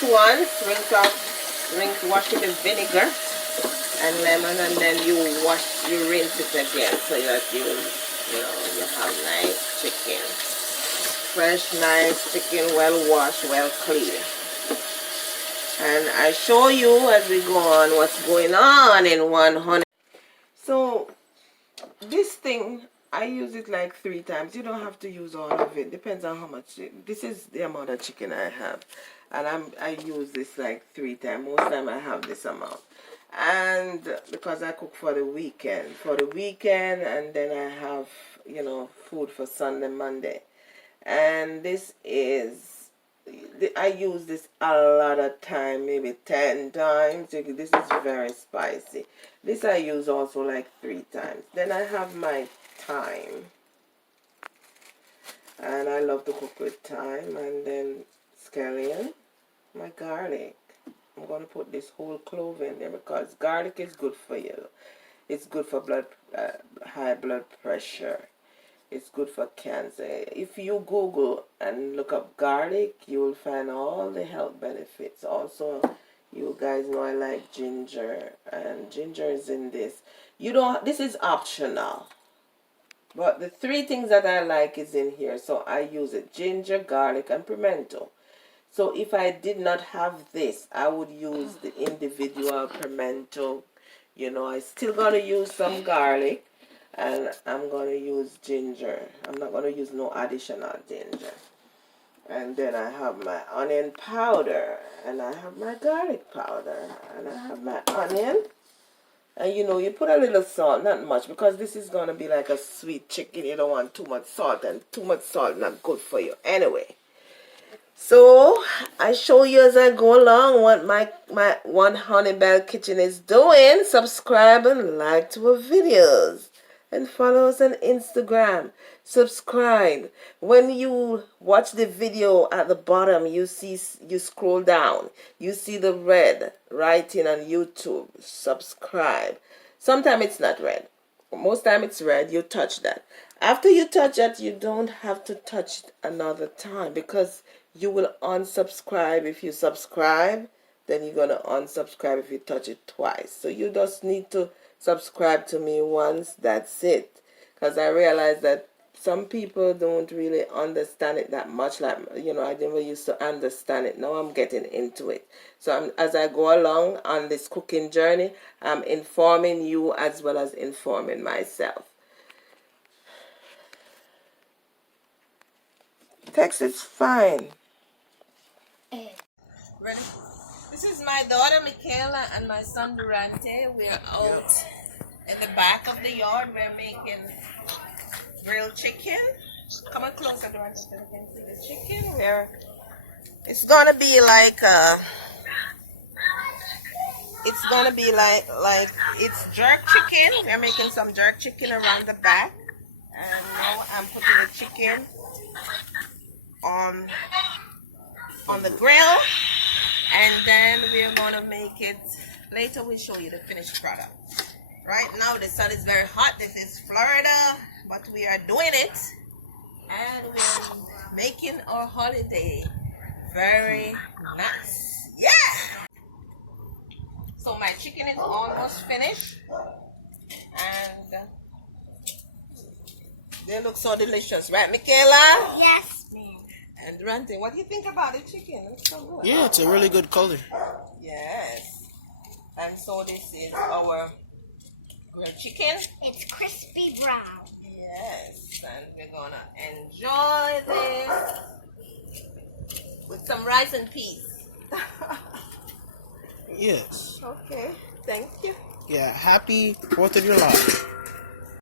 this once, wash it with vinegar and lemon, and then you rinse it again so that you have nice chicken. Fresh, nice chicken, well washed, well clean. And I show you as we go on what's going on in 100. So this thing, I use it like 3 times. You don't have to use all of it. Depends on how much. This is the amount of chicken I have. And I use this like 3 times. Most time I have this amount. And because I cook for the weekend. And then I have, food for Sunday, Monday. And this is, I use this a lot of time, maybe 10 times. This is very spicy. This I use also like 3 times. Then I have my thyme. And I love to cook with thyme. And then scallion, my garlic. I'm going to put this whole clove in there because garlic is good for you. It's good for high blood pressure. It's good for cancer. If you Google and look up garlic, you will find all the health benefits. Also, you guys know I like ginger, and ginger is in this. This is optional. But the 3 things that I like is in here, so I use it. Ginger, garlic, and pimento. So if I did not have this, I would use the individual pimento. I still gonna use some garlic. And I'm going to use ginger. I'm not going to use no additional ginger. And then I have my onion powder. And I have my garlic powder. And I have my onion. And you put a little salt, not much. Because this is going to be like a sweet chicken. You don't want too much salt. And too much salt not good for you. Anyway. So, I show you as I go along what my One Honey Bell Kitchen is doing. Subscribe and like to our videos. And follow us on Instagram. Subscribe. When you watch the video at the bottom, you scroll down. You see the red writing on YouTube. Subscribe. Sometimes it's not red. Most time it's red. You touch that. After you touch that, you don't have to touch it another time because you will unsubscribe. If you subscribe, then you're going to unsubscribe if you touch it twice. So you just need to subscribe to me once, that's it. Because I realize that some people don't really understand it that much. Like, I never used to understand it. Now I'm getting into it. So as I go along on this cooking journey, I'm informing you as well as informing myself. Text is fine. Ready? This is my daughter Michaela and my son Durante. We're out in the back of the yard. We're making grilled chicken. Come on closer, Durante, so you can see the chicken. It's gonna be like it's jerk chicken. We're making some jerk chicken around the back, and now I'm putting the chicken on the grill. And then we're going to make it, later we'll show you the finished product. Right now the sun is very hot. This is Florida, but we are doing it. And we're making our holiday very nice. Yeah! So my chicken is almost finished. And they look so delicious, right, Michaela? Yes. And Durante, what do you think about the chicken? It looks so good. Yeah, it's a really good color. Yes. And so this is our grilled chicken. It's crispy brown. Yes. And we're going to enjoy this with some rice and peas. Yes. Okay. Thank you. Yeah, happy 4th of July.